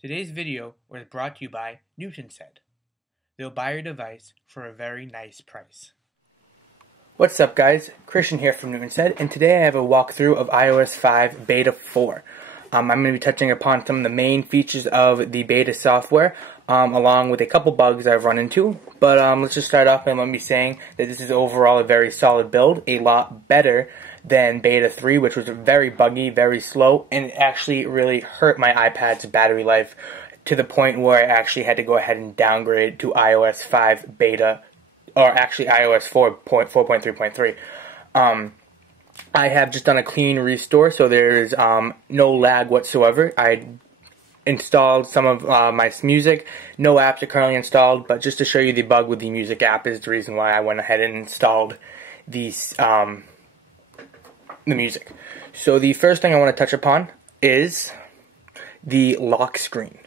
Today's video was brought to you by Newton Said. They'll buy your device for a very nice price. What's up guys, Christian here from Newton Said, and today I have a walkthrough of iOS 5 Beta 4. I'm going to be touching upon some of the main features of the beta software, along with a couple bugs I've run into. But let's just start off by let me saying that this is overall a very solid build, a lot better than Beta 3, which was very buggy, very slow, and it actually really hurt my iPad's battery life to the point where I actually had to go ahead and downgrade to iOS 5 Beta, or actually iOS 4.3.3. I have just done a clean restore, so there's no lag whatsoever. I installed some of my music. No apps are currently installed, but just to show you the bug with the music app is the reason why I went ahead and installed these, the music. So the first thing I want to touch upon is the lock screen.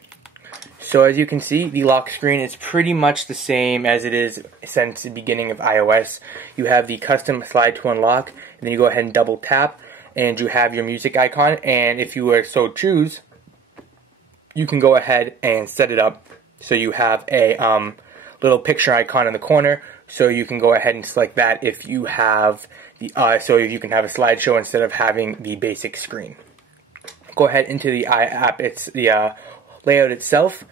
So as you can see, the lock screen is pretty much the same as it is since the beginning of iOS. You have the custom slide to unlock, and then you go ahead and double tap, and you have your music icon, and if you were so choose, you can go ahead and set it up so you have a little picture icon in the corner, so you can go ahead and select that if you have the so you can have a slideshow instead of having the basic screen. Go ahead into the app, it's the layout itself,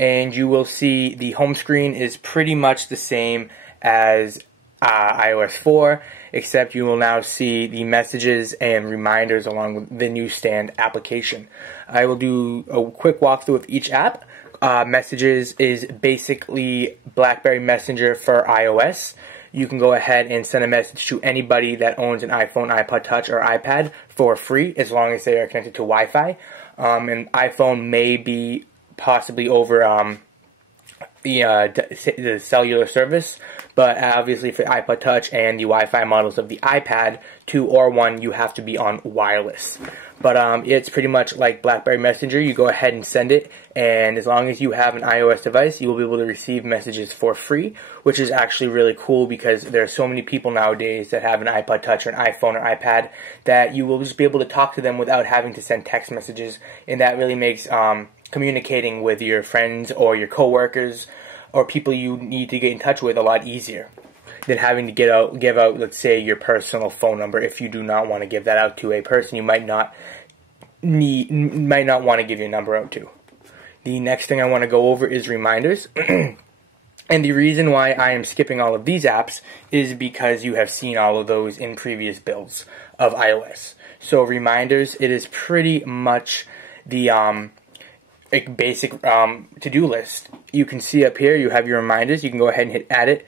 and you will see the home screen is pretty much the same as iOS 4, except you will now see the messages and reminders along with the newsstand application. I will do a quick walkthrough of each app. Messages is basically BlackBerry Messenger for iOS. You can go ahead and send a message to anybody that owns an iPhone, iPod Touch, or iPad for free, as long as they are connected to Wi-Fi. And iPhone may be possibly over the cellular service, but obviously for iPod Touch and the Wi-Fi models of the iPad 2 or 1, you have to be on wireless. But it's pretty much like BlackBerry Messenger. You go ahead and send it, and as long as you have an iOS device, you will be able to receive messages for free, which is actually really cool because there are so many people nowadays that have an iPod Touch or an iPhone or iPad that you will just be able to talk to them without having to send text messages, and that really makes communicating with your friends or your coworkers or people you need to get in touch with a lot easier than having to give out, let's say, your personal phone number. If you do not want to give that out to a person you might not want to give your number out to. The next thing I want to go over is reminders. And the reason why I am skipping all of these apps is because you have seen all of those in previous builds of iOS. So reminders, it is pretty much the basic to-do list. You can see up here you have your reminders. You can go ahead and hit edit,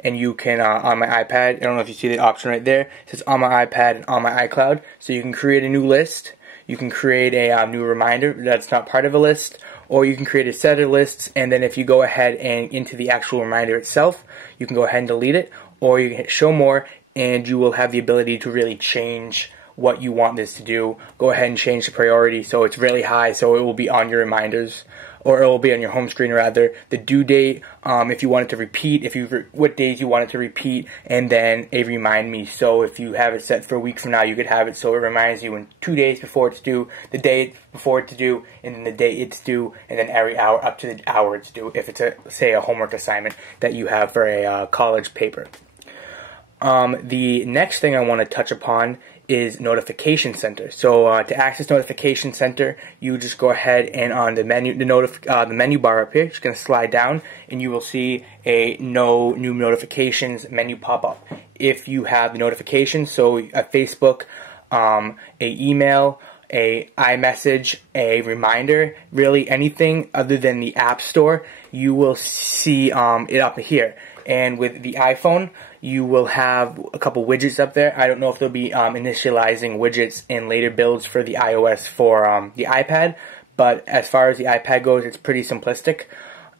and you can on my iPad, I don't know if you see the option right there, it says on my iPad and on my iCloud, so you can create a new list, you can create a new reminder that's not part of a list, or you can create a set of lists, and then if you go ahead and into the actual reminder itself, you can go ahead and delete it, or you can hit show more, and you will have the ability to really change what you want this to do. Go ahead and change the priority so it's really high, so it will be on your reminders, or it will be on your home screen rather. The due date, if you want it to repeat, what days you want it to repeat, and then a remind me. So if you have it set for a week from now, you could have it so it reminds you in 2 days before it's due, the day before it's due, and then the day it's due, and then every hour up to the hour it's due, if it's say a homework assignment that you have for a college paper. The next thing I want to touch upon is Notification Center. So to access Notification Center, you just go ahead and on the menu, the menu bar up here, just going to slide down, and you will see a no new notifications menu pop up. If you have the notifications, so a Facebook, a email, a iMessage, a reminder, really anything other than the App Store, you will see it up here. And with the iPhone, you will have a couple widgets up there. I don't know if they'll be initializing widgets in later builds for the iOS for the iPad, but as far as the iPad goes, it's pretty simplistic.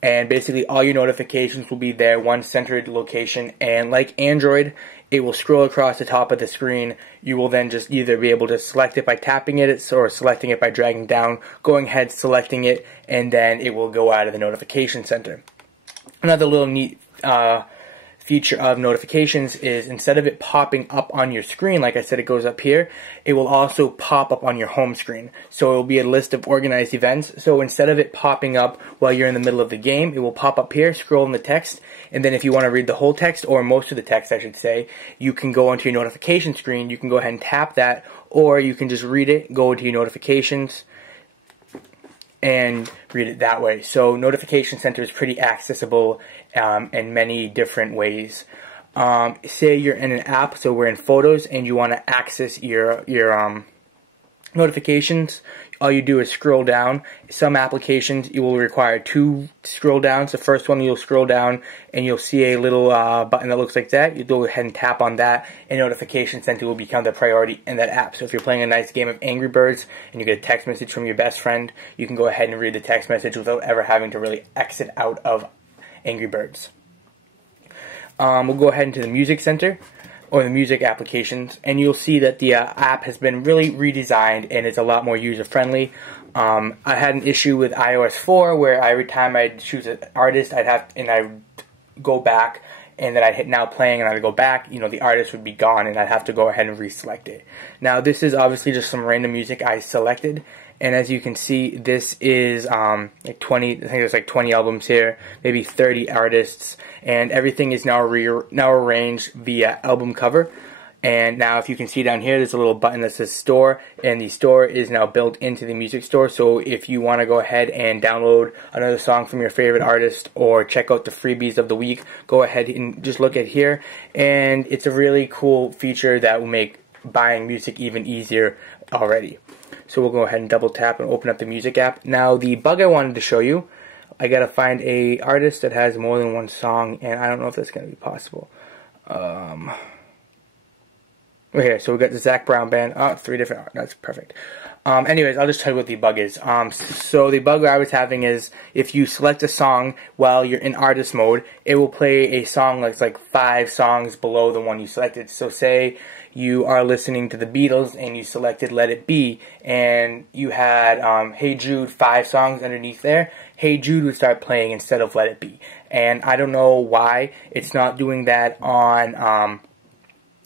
And basically all your notifications will be there, one centered location, and like Android, it will scroll across the top of the screen. You will then just either be able to select it by tapping it or selecting it by dragging down, going ahead, selecting it, and then it will go out of the notification center. Another little neat feature of notifications is instead of it popping up on your screen, like I said, it goes up here, it will also pop up on your home screen. So it will be a list of organized events. So instead of it popping up while you're in the middle of the game, it will pop up here, scroll in the text, and then if you want to read the whole text, or most of the text I should say, you can go onto your notification screen, you can go ahead and tap that, or you can just read it, go into your notifications, and read it that way. So Notification Center is pretty accessible in many different ways. Say you're in an app, so we're in Photos, and you want to access your notifications. All you do is scroll down. Some applications you will require 2 scroll downs. The first one you'll scroll down and you'll see a little button that looks like that. You go ahead and tap on that, and Notification Center will become the priority in that app. So if you're playing a nice game of Angry Birds and you get a text message from your best friend, you can go ahead and read the text message without ever having to really exit out of Angry Birds. We'll go ahead into the Music Center, or the music applications, and you'll see that the app has been really redesigned and it's a lot more user-friendly. I had an issue with iOS 4 where every time I'd choose an artist, I'd go back, and then I'd hit Now Playing, and I'd go back, the artist would be gone, and I'd have to go ahead and reselect it. Now this is obviously just some random music I selected, and as you can see, this is like 20. I think there's like 20 albums here, maybe 30 artists, and everything is now arranged via album cover. And now, if you can see down here, there's a little button that says Store, and the store is now built into the music store. So if you want to go ahead and download another song from your favorite artist, or check out the freebies of the week, go ahead and just look at here. And it's a really cool feature that will make buying music even easier already. So we'll go ahead and double tap and open up the music app. Now the bug I wanted to show you, I gotta find a artist that has more than one song, and I don't know if that's gonna be possible. Okay, so we got the Zach Brown Band. Oh, 3 different. That's perfect. Anyways, I'll just tell you what the bug is. So the bug I was having is if you select a song while you're in artist mode, it will play a song that's like 5 songs below the one you selected. So say you are listening to the Beatles and you selected Let It Be, and you had Hey Jude 5 songs underneath there. Hey Jude would start playing instead of Let It Be. And I don't know why it's not doing that on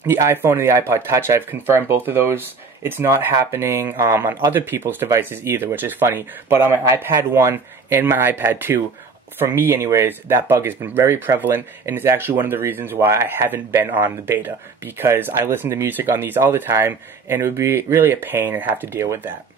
the iPhone and the iPod Touch. I've confirmed both of those. It's not happening on other people's devices either, which is funny. But on my iPad 1 and my iPad 2, for me anyways, that bug has been very prevalent, and it's actually one of the reasons why I haven't been on the beta, because I listen to music on these all the time, and it would be really a pain and have to deal with that.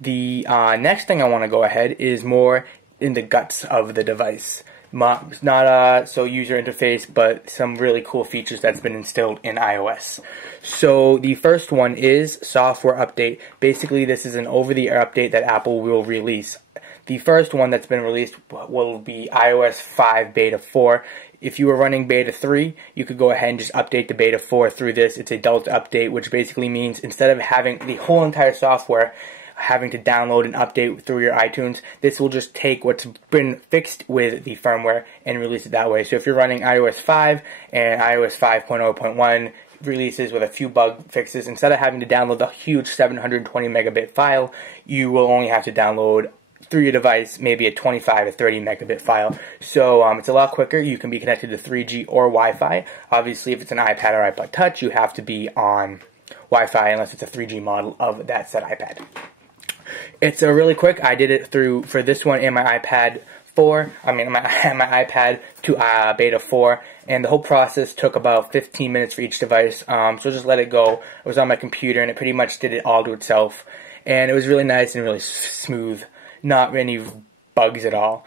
The next thing I want to go ahead is more in the guts of the device. Not so user interface, but some really cool features that's been instilled in iOS. So the first one is software update. Basically, this is an over-the-air update that Apple will release. The first one that's been released will be iOS 5 Beta 4. If you were running Beta 3, you could go ahead and just update the Beta 4 through this. It's a Delta update, which basically means instead of having the whole entire software having to download and update through your iTunes, this will just take what's been fixed with the firmware and release it that way. So if you're running iOS 5 and iOS 5.0.1 releases with a few bug fixes, instead of having to download the huge 720 megabit file, you will only have to download through your device maybe a 25 or 30 megabit file. So it's a lot quicker. You can be connected to 3G or Wi-Fi. Obviously, if it's an iPad or iPod Touch, you have to be on Wi-Fi unless it's a 3G model of that said iPad. It's really quick. I did it for this one and my iPad 4. My iPad to Beta 4, and the whole process took about 15 minutes for each device. So just let it go. It was on my computer, and it pretty much did it all to itself. And it was really nice and really smooth. Not any bugs at all.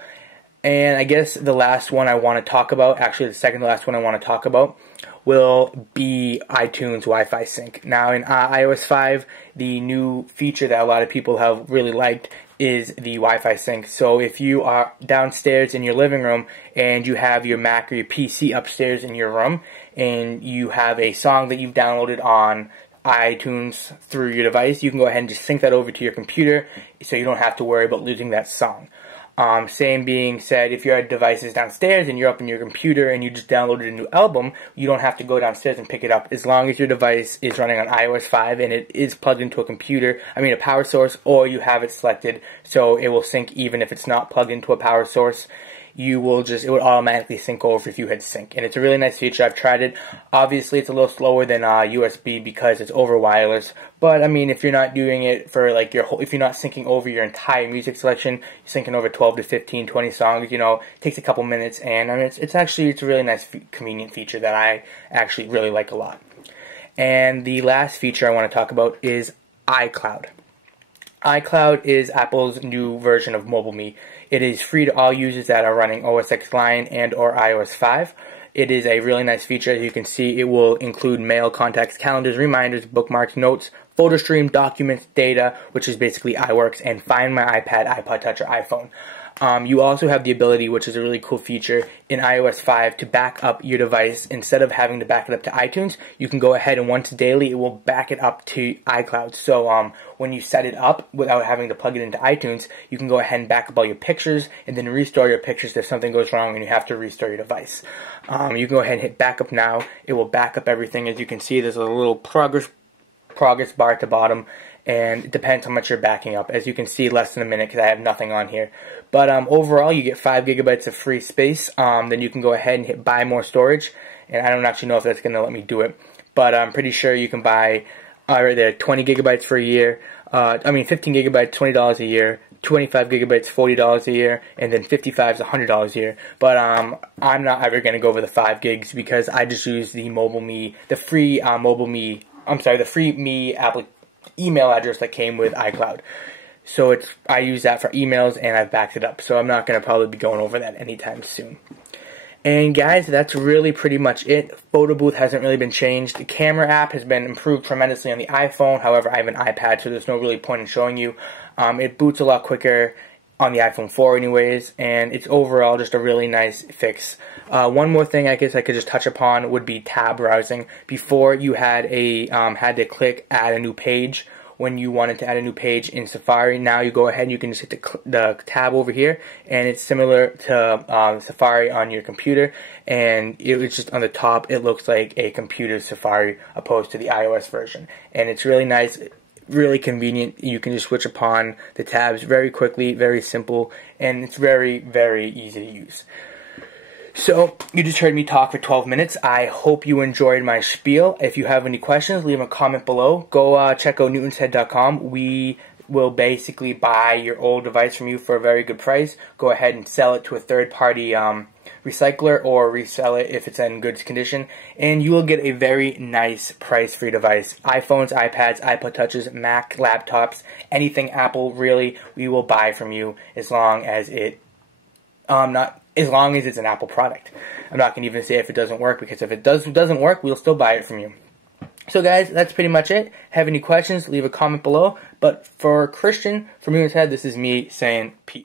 And I guess the last one I want to talk about, actually the second to last one I want to talk about, will be iTunes Wi-Fi sync. Now in iOS 5, the new feature that a lot of people have really liked is the Wi-Fi sync. So if you are downstairs in your living room and you have your Mac or your PC upstairs in your room, and you have a song that you've downloaded on iTunes through your device, you can go ahead and just sync that over to your computer so you don't have to worry about losing that song. Same being said, if your device is downstairs and you're up in your computer and you just downloaded a new album, you don't have to go downstairs and pick it up as long as your device is running on iOS 5 and it is plugged into a power source, or you have it selected so it will sync even if it's not plugged into a power source. it would automatically sync over if you hit sync. And it's a really nice feature. I've tried it. Obviously, it's a little slower than USB because it's over wireless. But I mean, if you're not doing it for like if you're not syncing over your entire music selection, you're syncing over 12 to 15, 20 songs, you know, it takes a couple minutes, and I mean, it's a really nice, convenient feature that I actually really like a lot. And the last feature I want to talk about is iCloud. iCloud is Apple's new version of MobileMe. It is free to all users that are running OS X Lion and or iOS 5. It is a really nice feature. As you can see, it will include mail, contacts, calendars, reminders, bookmarks, notes, photo stream, documents, data, which is basically iWorks, and Find My iPad, iPod Touch, or iPhone. You also have the ability, which is a really cool feature, in iOS 5 to back up your device. Instead of having to back it up to iTunes, you can go ahead and once daily, it will back it up to iCloud. So when you set it up without having to plug it into iTunes, you can go ahead and back up all your pictures and then restore your pictures if something goes wrong and you have to restore your device. You can go ahead and hit backup now. It will back up everything. As you can see, there's a little progress bar at the bottom, and it depends how much you're backing up. As you can see, less than a minute because I have nothing on here. But overall, you get 5 gigabytes of free space. Then you can go ahead and hit buy more storage, and I don't actually know if that's going to let me do it, but I'm pretty sure you can buy right there 20 gigabytes for a year. 15 gigabytes, $20 a year. 25 gigabytes, $40 a year, and then 55 is $100 a year. But I'm not ever going to go over the 5 gigs because I just use the MobileMe, the free the free Me email address that came with iCloud. So I use that for emails, and I've backed it up. So I'm not going to probably be going over that anytime soon. And guys, that's really pretty much it. Photo booth hasn't really been changed. The camera app has been improved tremendously on the iPhone. However, I have an iPad, so there's no really point in showing you. It boots a lot quicker on the iPhone 4 anyways, and it's overall just a really nice fix. One more thing I guess I could just touch upon would be tab browsing. Before, you had to click add a new page when you wanted to add a new page in Safari. Now you go ahead and you can just hit the tab over here, and it's similar to Safari on your computer, and it's just on the top, it looks like a computer Safari opposed to the iOS version. And it's really nice, really convenient. You can just switch upon the tabs very quickly, very simple, and it's very, very easy to use. So, you just heard me talk for 12 minutes. I hope you enjoyed my spiel. If you have any questions, leave a comment below. Go check out newtonshead.com. We will basically buy your old device from you for a very good price. Go ahead and sell it to a third-party recycler, or resell it if it's in good condition, and you will get a very nice price for your device. iPhones, iPads, iPod Touches, Mac, laptops, anything Apple, really, we will buy from you as long as it's an Apple product. I'm not going to even say if it doesn't work, because if it doesn't work, we'll still buy it from you. So guys, that's pretty much it. Have any questions, leave a comment below. But for Christian from Newton's Head, this is me saying peace.